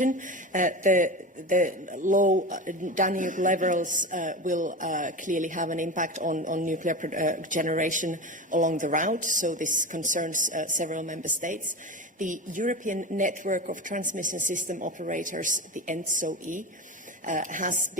The low Danube levels will clearly have an impact on nuclear generation along the route, so this concerns several member states. The European Network of Transmission System Operators, the ENTSO-E, has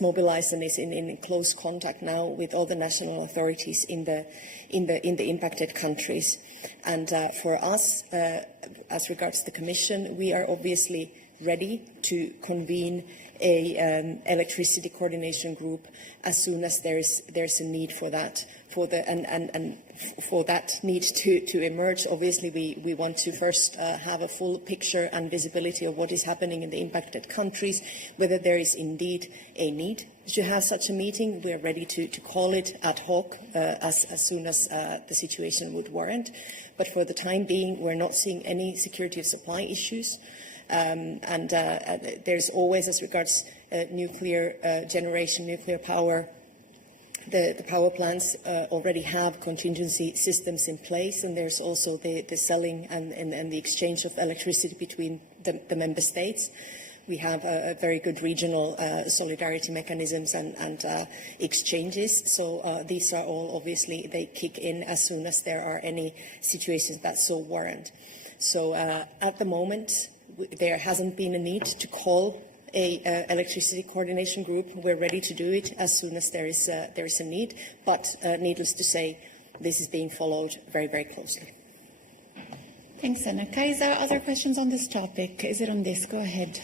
mobilized and is in close contact now with all the national authorities in the impacted countries. And for us, as regards the Commission, we are obviously ready to convene a electricity coordination group as soon as there's a need for that. And for that need to emerge, obviously we want to first have a full picture and visibility of what is happening in the impacted countries, whether there is indeed a need to have such a meeting. We are ready to call it ad hoc as soon as the situation would warrant. But for the time being, we're not seeing any security of supply issues. And there's always, as regards nuclear generation, nuclear power, the power plants already have contingency systems in place, and there's also the selling and the exchange of electricity between the member states. We have a very good regional solidarity mechanisms and exchanges. So these are all, obviously, they kick in as soon as there are any situations that so warrant. So at the moment, there hasn't been a need to call a electricity coordination group. We're ready to do it as soon as there is a need. But needless to say, this is being followed very, very closely. Thanks, Anna. Kajsa, other questions on this topic? Is it on this? Go ahead.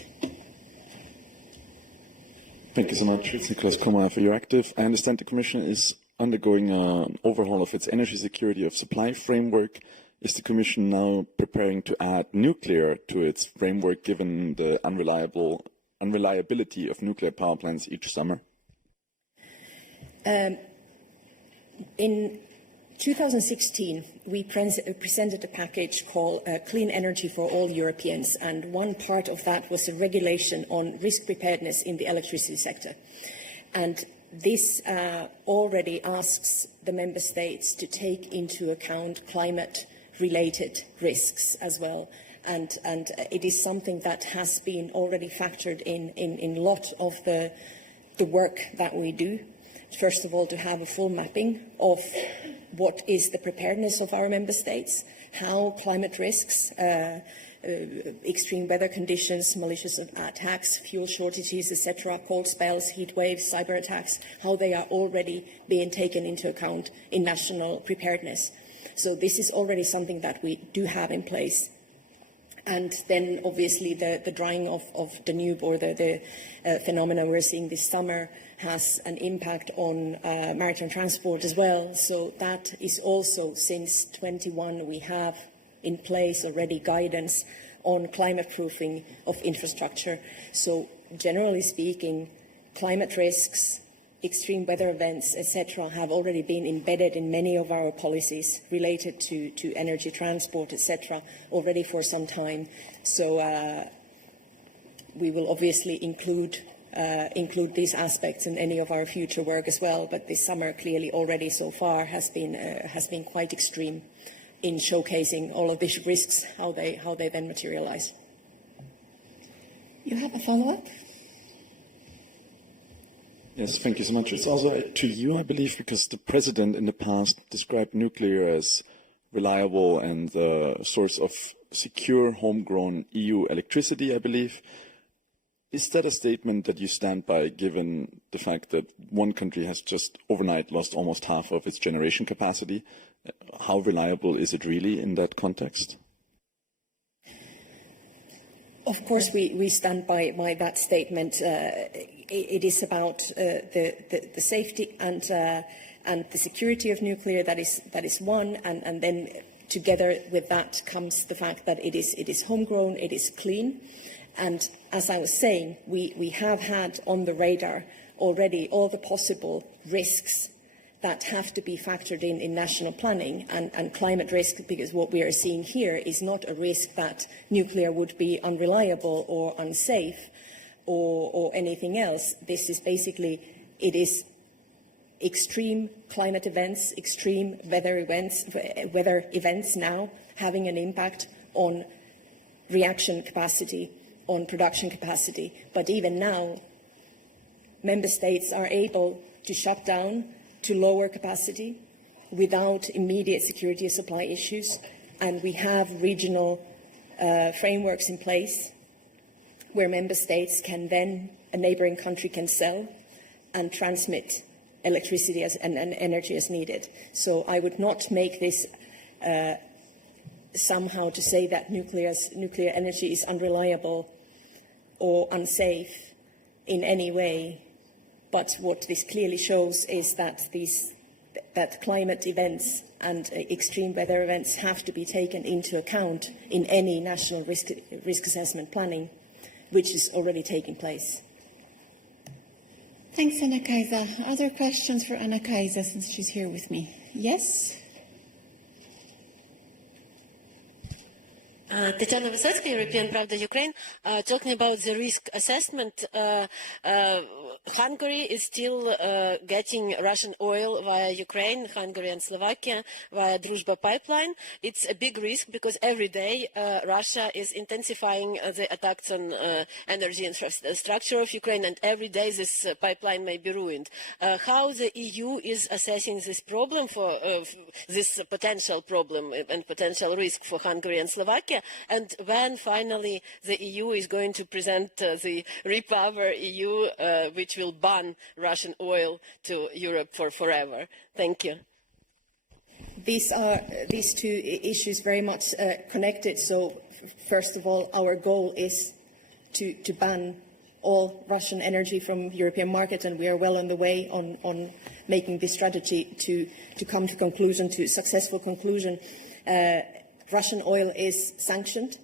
Thank you so much. It's Nicholas Kumar for Euractiv. I understand the Commission is undergoing an overhaul of its energy security of supply framework. Is the Commission now preparing to add nuclear to its framework, given the unreliability of nuclear power plants each summer? In 2016, we presented a package called Clean Energy for All Europeans, and one part of that was a regulation on risk preparedness in the electricity sector. And this already asks the member states to take into account climate-related risks as well. And it is something that has been already factored in a lot of the work that we do. First of all, to have a full mapping of what is the preparedness of our member states, how climate risks, extreme weather conditions, malicious attacks, fuel shortages, etc., cold spells, heat waves, cyber attacks, how they are already being taken into account in national preparedness. So this is already something that we do have in place. And then, obviously, the drying of Danube, or the phenomena we're seeing this summer, has an impact on maritime transport as well. So that is also, since 21, we have in place already guidance on climate proofing of infrastructure. So generally speaking, climate risks, extreme weather events, etc., have already been embedded in many of our policies related to energy transport, etc., already for some time. So we will obviously include these aspects in any of our future work as well. But this summer, clearly, already so far has been quite extreme in showcasing all of these risks, how they then materialize. You have a follow-up? Yes, thank you so much. It's also to you, I believe, because the President in the past described nuclear as reliable and the source of secure, homegrown EU electricity, I believe. Is that a statement that you stand by, given the fact that one country has just overnight lost almost half of its generation capacity? How reliable is it really in that context? Of course, we stand by that statement. It is about the safety and the security of nuclear. That is one, and then together with that comes the fact that it is homegrown, it is clean, and as I was saying, we have had on the radar already all the possible risks that have to be factored in national planning, and climate risk, because what we are seeing here is not a risk that nuclear would be unreliable or unsafe or anything else. This is basically, it is extreme climate events, extreme weather events now having an impact on reaction capacity, on production capacity. But even now, member states are able to shut down, to lower capacity without immediate security of supply issues. And we have regional frameworks in place where member states can then, a neighbouring country can sell and transmit electricity and energy as needed. So I would not make this somehow to say that nuclear energy is unreliable or unsafe in any way. But what this clearly shows is that that climate events and extreme weather events have to be taken into account in any national risk assessment planning, which is already taking place. Thanks, Anna-Kajsa. Other questions for Anna-Kajsa, since she's here with me? Yes? Tatiana Vysotska, European Pravda, Ukraine. Talking about the risk assessment, Hungary is still getting Russian oil via Ukraine, Hungary and Slovakia via Druzhba pipeline. It's a big risk because every day Russia is intensifying the attacks on energy infrastructure of Ukraine, and every day this pipeline may be ruined. How the EU is assessing this problem, for this potential problem and potential risk for Hungary and Slovakia, and when finally the EU is going to present the Repower EU, which will ban Russian oil to Europe for forever. Thank you. These two issues very much connected. So, first of all, our goal is to ban all Russian energy from the European market, and we are well on the way on making this strategy to come to conclusion, to successful conclusion. Russian oil is sanctioned,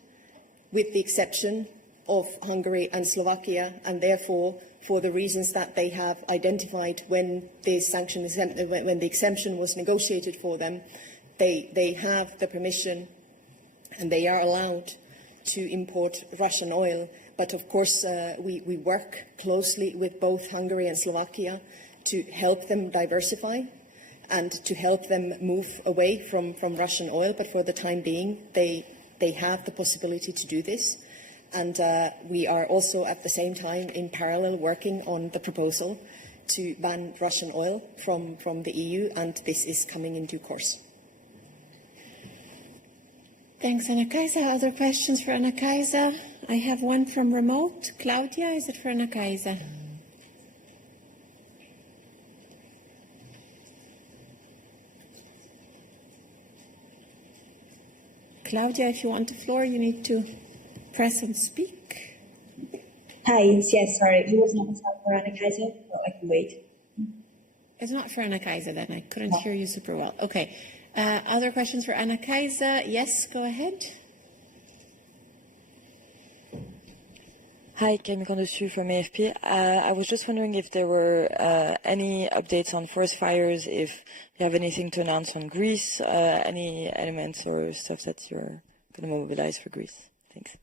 with the exception of Hungary and Slovakia, and therefore, for the reasons that they have identified when the when the exemption was negotiated for them, they have the permission and they are allowed to import Russian oil. But of course, we work closely with both Hungary and Slovakia to help them diversify and to help them move away from Russian oil. But for the time being, they have the possibility to do this. And we are also at the same time in parallel working on the proposal to ban Russian oil from the EU, and this is coming in due course. Thanks, Anna-Kajsa. Other questions for Anna-Kajsa? I have one from remote. Claudia, is it for Anna-Kajsa? Claudia, if you want the floor, you need to press and speak. Hi, yes, sorry, it was not for Anna-Kajsa, but I can wait. It's not for Anna-Kajsa then, I couldn't hear you super well. Okay, other questions for Anna-Kajsa? Yes, go ahead. Hi, Camille Condessu from AFP. I was just wondering if there were any updates on forest fires, if you have anything to announce on Greece, any elements or stuff that you're going to mobilize for Greece. Thanks.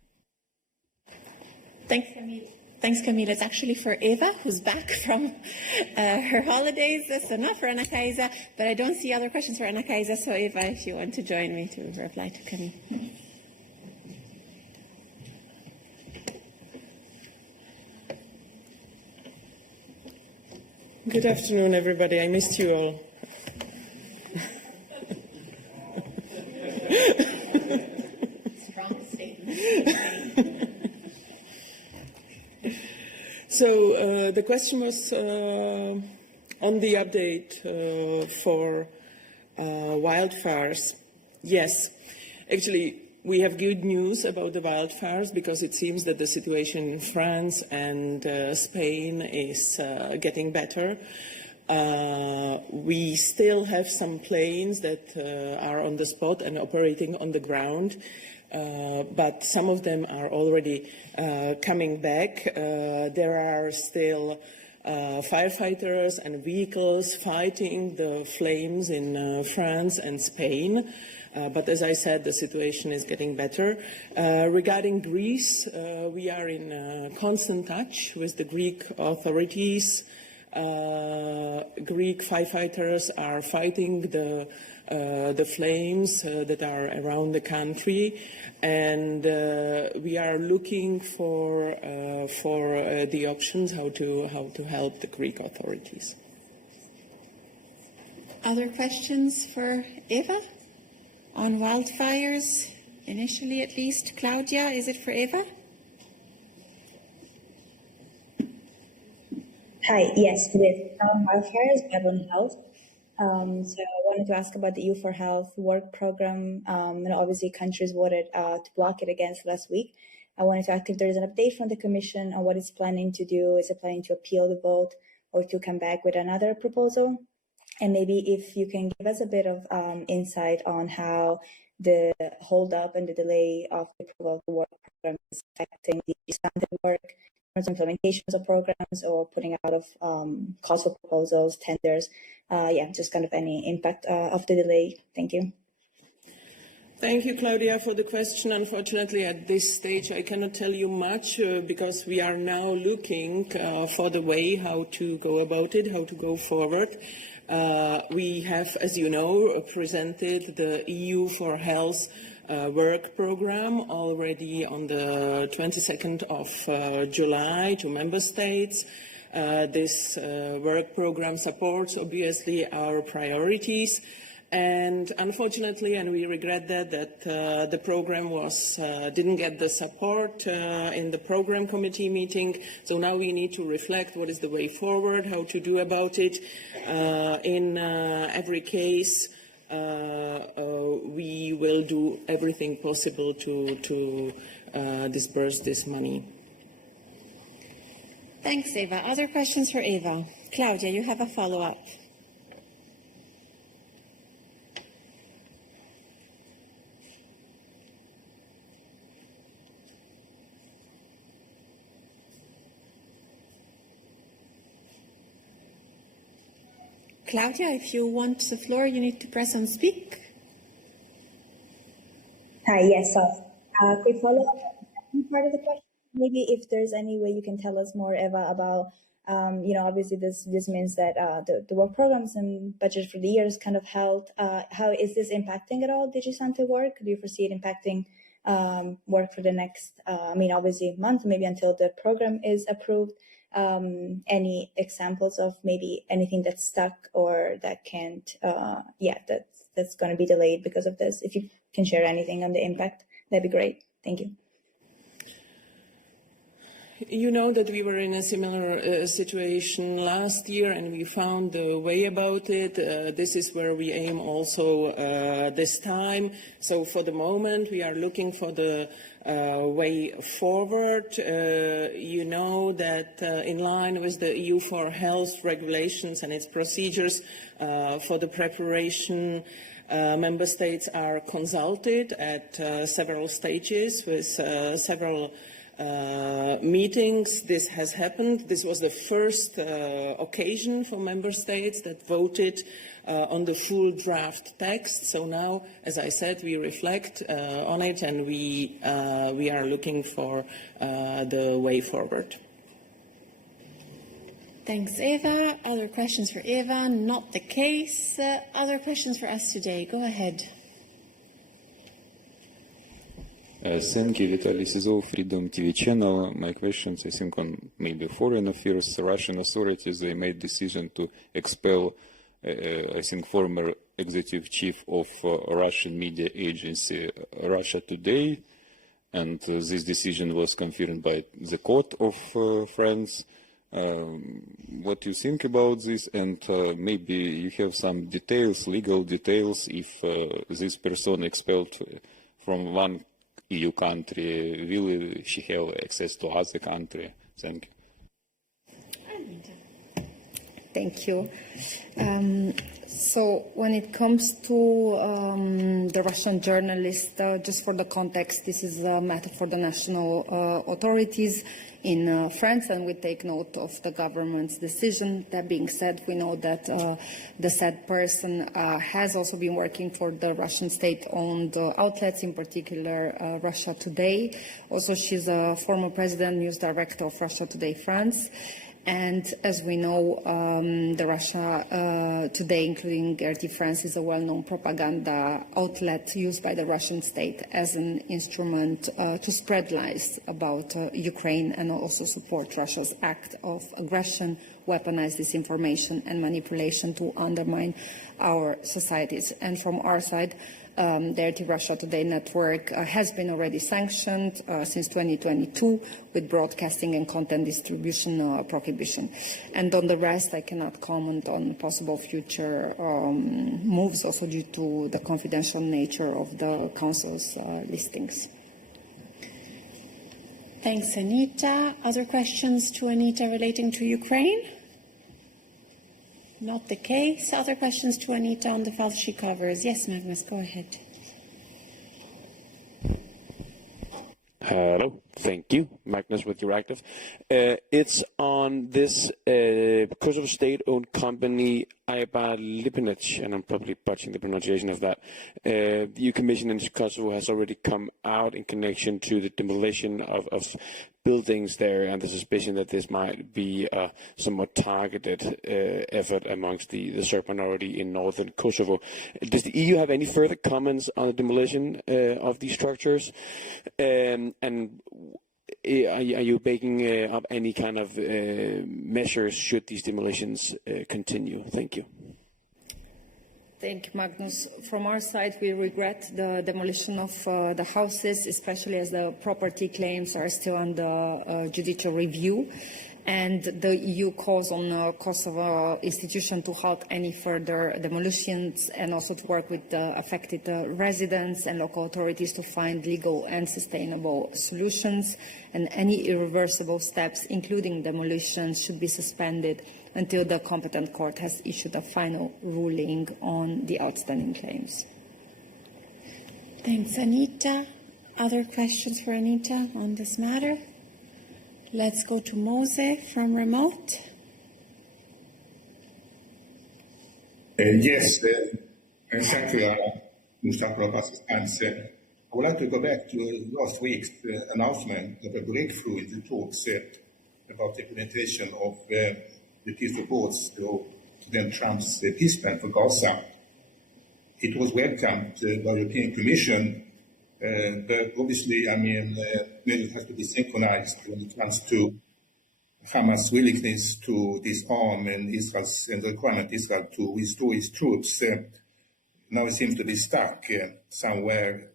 Thanks, Camille. Thanks, Camille. It's actually for Eva, who's back from her holidays, so not for Anna-Kajsa, but I don't see other questions for Anna-Kajsa, so Eva, if you want to join me to reply to Camille. Good afternoon, everybody. I missed you all. Strong statement. So the question was on the update for wildfires. Yes, actually, we have good news about the wildfires because it seems that the situation in France and Spain is getting better. We still have some planes that are on the spot and operating on the ground, but some of them are already coming back. There are still firefighters and vehicles fighting the flames in France and Spain. But as I said, the situation is getting better. Regarding Greece, we are in constant touch with the Greek authorities. Greek firefighters are fighting the flames that are around the country, and we are looking for the options how to help the Greek authorities. Other questions for Eva on wildfires? Initially, at least. Claudia, is it for Eva? Hi, yes, with wildfires, we have on health. So I wanted to ask about the EU for Health work program. And obviously, countries voted to block it against last week. I wanted to ask if there is an update from the Commission on what it's planning to do. Is it planning to appeal the vote or to come back with another proposal? And maybe if you can give us a bit of insight on how the hold-up and the delay of the approval of the work program is affecting the standard work, implementations of programs, or putting out of calls for proposals, tenders. Just kind of any impact of the delay. Thank you. Thank you, Claudia, for the question. Unfortunately, at this stage, I cannot tell you much because we are now looking for the way how to go about it, how to go forward. We have, as you know, presented the EU for Health work program already on the 22nd of July to member states. This work program supports, obviously, our priorities. And unfortunately, and we regret that the program didn't get the support in the program committee meeting. So now we need to reflect what is the way forward, how to do about it. In every case, we will do everything possible to disburse this money. Thanks, Eva. Other questions for Eva? Claudia, you have a follow-up. Claudia, if you want the floor, you need to press on speak. Hi, yes, so quick follow-up on the second part of the question. Maybe if there's any way you can tell us more, Eva, about, obviously this means that the work programs and budget for the year is kind of held. How is this impacting at all DigiSante work? Do you foresee it impacting work for the next, obviously month, maybe until the program is approved? Any examples of maybe anything that's stuck or that can't, that's going to be delayed because of this? If you can share anything on the impact, that'd be great. Thank you. You know that we were in a similar situation last year, and we found a way about it. This is where we aim also this time. So for the moment, we are looking for the way forward. You know that in line with the EU for Health regulations and its procedures for the preparation, member states are consulted at several stages with several meetings. This has happened. This was the first occasion for member states that voted on the full draft text. So now, as I said, we reflect on it, and we are looking for the way forward. Thanks, Eva. Other questions for Eva? Not the case. Other questions for us today? Go ahead. Thank you, Vitaly Sizov, Freedom TV channel. My questions, I think, on maybe foreign affairs. Russian authorities, they made decision to expel, I think, former executive chief of Russian media agency Russia Today, and this decision was confirmed by the court of France. What do you think about this? And maybe you have some details, legal details, if this person expelled from one EU country, will she have access to other country? Thank you. Thank you. So when it comes to the Russian journalist, just for the context, this is a matter for the national authorities in France, and we take note of the government's decision. That being said, we know that the said person has also been working for the Russian state-owned outlets, in particular Russia Today. Also, she's a former president, news director of Russia Today France. And as we know, the Russia Today, including RTVE de prensa, is a well-known propaganda outlet used by the Russian state as an instrument to spread lies about Ukraine and also support Russia's act of aggression, weaponize disinformation and manipulation to undermine our societies. And from our side, the RT Russia Today network has been already sanctioned since 2022 with broadcasting and content distribution prohibition. And on the rest, I cannot comment on possible future moves, also due to the confidential nature of the Council's listings. Thanks, Anita. Other questions to Anita relating to Ukraine? Not the case. Other questions to Anita on the files she covers? Yes, Magnus, go ahead. Hello, thank you. Magnus with Euractiv. It's on this Kosovo state-owned company, Aiba Lipinic, and I'm probably butchering the pronunciation of that. The EU Commission in Kosovo has already come out in connection to the demolition of buildings there, and the suspicion that this might be a somewhat targeted effort amongst the Serb minority in northern Kosovo. Does the EU have any further comments on the demolition of these structures? And are you making up any kind of measures should these demolitions continue? Thank you. Thank you, Magnus. From our side, we regret the demolition of the houses, especially as the property claims are still under judicial review. And the EU calls on Kosovo institution to halt any further demolitions and also to work with the affected residents and local authorities to find legal and sustainable solutions. And any irreversible steps, including demolitions, should be suspended until the competent court has issued a final ruling on the outstanding claims. Thanks, Anita. Other questions for Anita on this matter? Let's go to Mose from remote. Yes, thank you, Mr. for assistance. I would like to go back to last week's announcement of a breakthrough in the talks about the implementation of the peace accords to President Trump's peace plan for Gaza. It was welcomed by the European Commission, but obviously, it has to be synchronized when it comes to Hamas' willingness to disarm and the requirement of Israel to restore its troops. Now it seems to be stuck somewhere.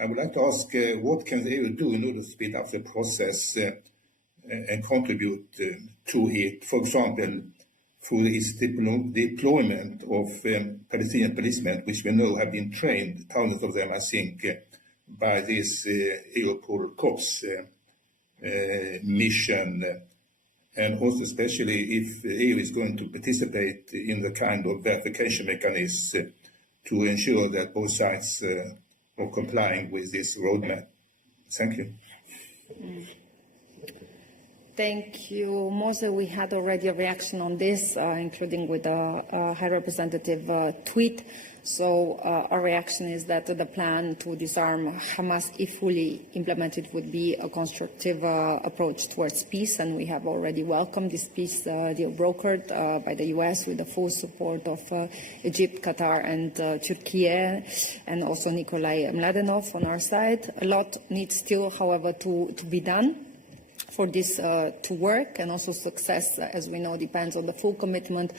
I would like to ask, what can the EU do in order to speed up the process and contribute to it? For example, through its deployment of Palestinian policemen, which we know have been trained, thousands of them, I think, by this Europol COPS mission, and also especially if the EU is going to participate in the kind of verification mechanism to ensure that both sides are complying with this roadmap. Thank you. Thank you, Mose. We had already a reaction on this, including with a High Representative tweet. So our reaction is that the plan to disarm Hamas, if fully implemented, would be a constructive approach towards peace, and we have already welcomed this peace deal brokered by the US with the full support of Egypt, Qatar, and Turkey, and also Nikolai Mladenov on our side. A lot needs still, however, to be done for this to work, and also success, as we know, depends on the full commitment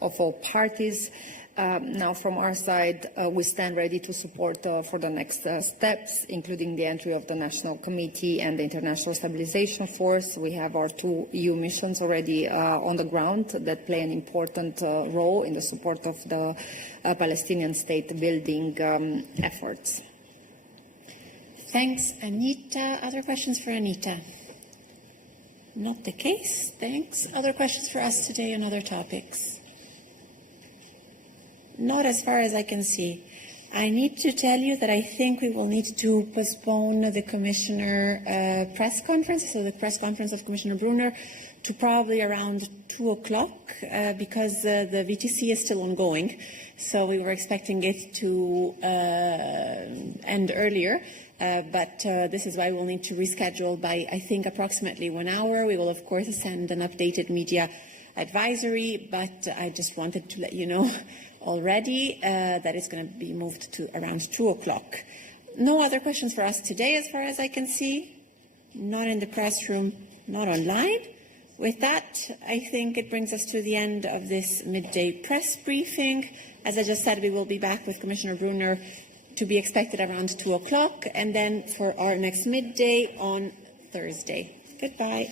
of all parties. Now, from our side, we stand ready to support for the next steps, including the entry of the National Committee and the International Stabilization Force. We have our 2 EU missions already on the ground that play an important role in the support of the Palestinian state-building efforts. Thanks, Anita. Other questions for Anita? Not the case. Thanks. Other questions for us today on other topics? Not as far as I can see. I need to tell you that I think we will need to postpone the Commissioner press conference, so the press conference of Commissioner Brunner, to probably around 2 o'clock because the VTC is still ongoing. So we were expecting it to end earlier. but this is why we'll need to reschedule by, I think, approximately 1 hour. We will, of course, send an updated media advisory, but I just wanted to let you know already that it's going to be moved to around 2 o'clock. No other questions for us today, as far as I can see. Not in the press room, not online. With that, I think it brings us to the end of this midday press briefing. As I just said, we will be back with Commissioner Brunner to be expected around 2 o'clock, and then for our next midday on Thursday. Goodbye.